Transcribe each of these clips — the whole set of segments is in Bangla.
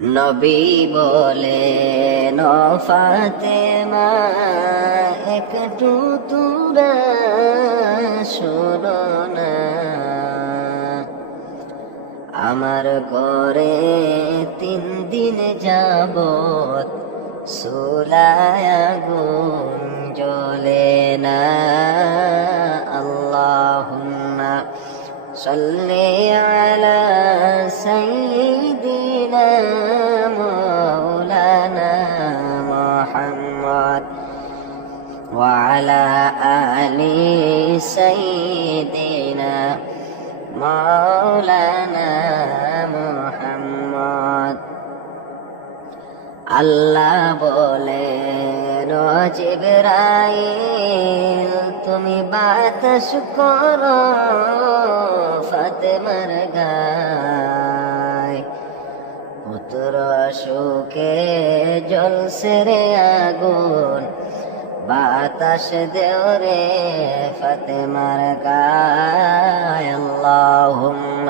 নবী বলে ফাতেমা, একটু তুরা শোনো না। আমার ঘরে তিন দিন যাবত সোলায় আগুন জ্বলে না। আল্লাহুম্মা সাল্লি আলা وعلى آل سيدنا مولانا محمد আল্লাহ বলে জিবরাইল তুমি বাতাস করো ফাতেমার গায় পুত্র সুখে জলসে রে আগুন باتش دوري فتمر قاي اللهم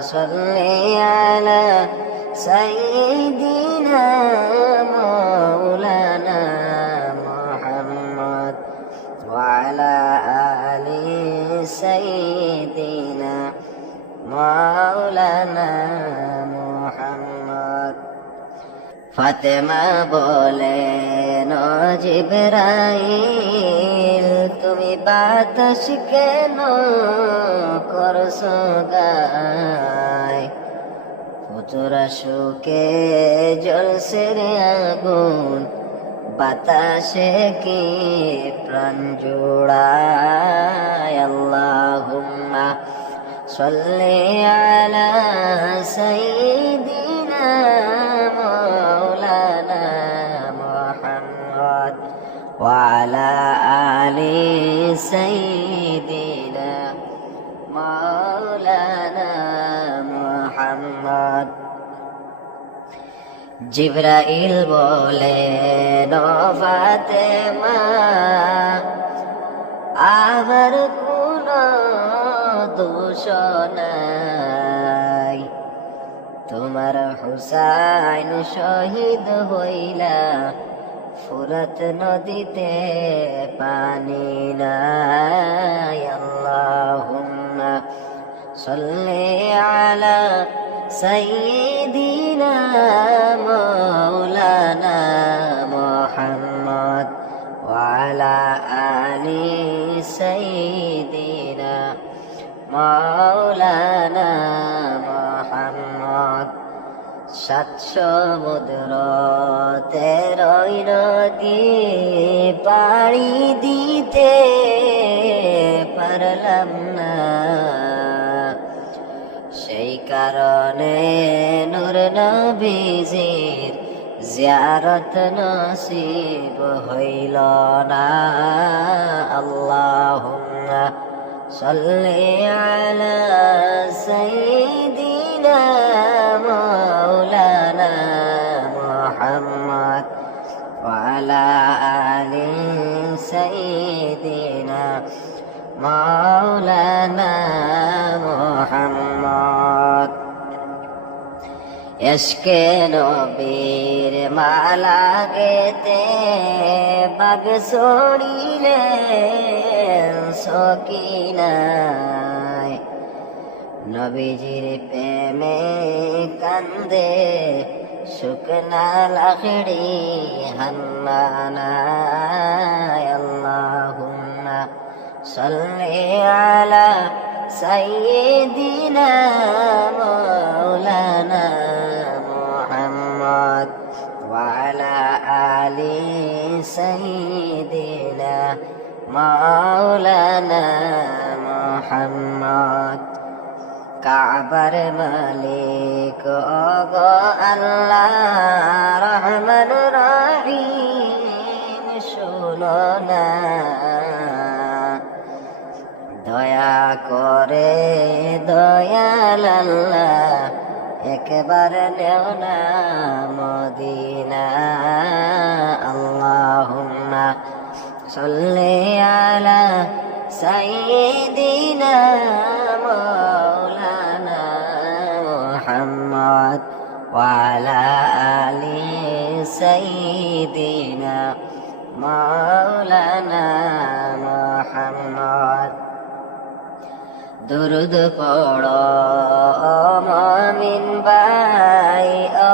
صلي على سيدنا مولانا محمد وعلى آل سيدنا مولانا محمد ফাতেমা বলে জিবরাইল, তুমি বাতাস কেন করছ গায়? পুতুরা সুকে জলসে আগুন, বাতাসে কি প্রাণ জোড়ায়? আল্লাহুম্মা সাল্লি আলা সাইয়্যিদিনা سيدنا مولانا محمد জিব্রাইল বলে নফাতে মা আমার কোন দোষ নাই তোমার হুসাইন শহীদ হইলা ফুরত নদীতে পানি না আল্লাহুম্মা সাল্লি আলা সাইয়্যিদিনা মাওলানা মুহাম্মদ ওয়া আলা আলি সাইয়্যিদিনা মাওলানা সাত সমুদ্র তেরোই নদী পাড়ি দিতে পারলাম না সেই কারণে নূর নবীজির জিয়ারত নসিব হইল না আল্লাহুম্মা সাল্লি আলা সাইয়্যিদিনা وعلى آل سيدنا مولانا محمد এসকে নবীর মালা গেতে বাগ সড়িলে সকিনায় নবীজির প্রেমে কান্দে شكنا الأخري همنا يا اللهم صل على سيدنا مولانا محمد وعلى آل سيدنا مولانا محمد. কাবার মালিক। অগ আল্লাহ রহমান রহিম, শুনো না। দয়া করে দয়াল আল্লাহ, একবার নেও না মদিনা। আল্লাহুম্মা সাল্লি আলা সাইয়্যিদিনা মাওলানা মুহাম্মদ وعلى آل سيدنا مولانا محمد দুরুদ পড়ো মমিন ভাই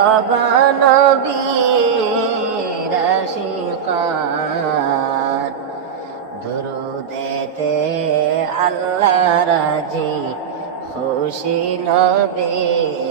অগনবীর আশিকান দুরুদেতে আল্লাহ রাজি খুশি নবী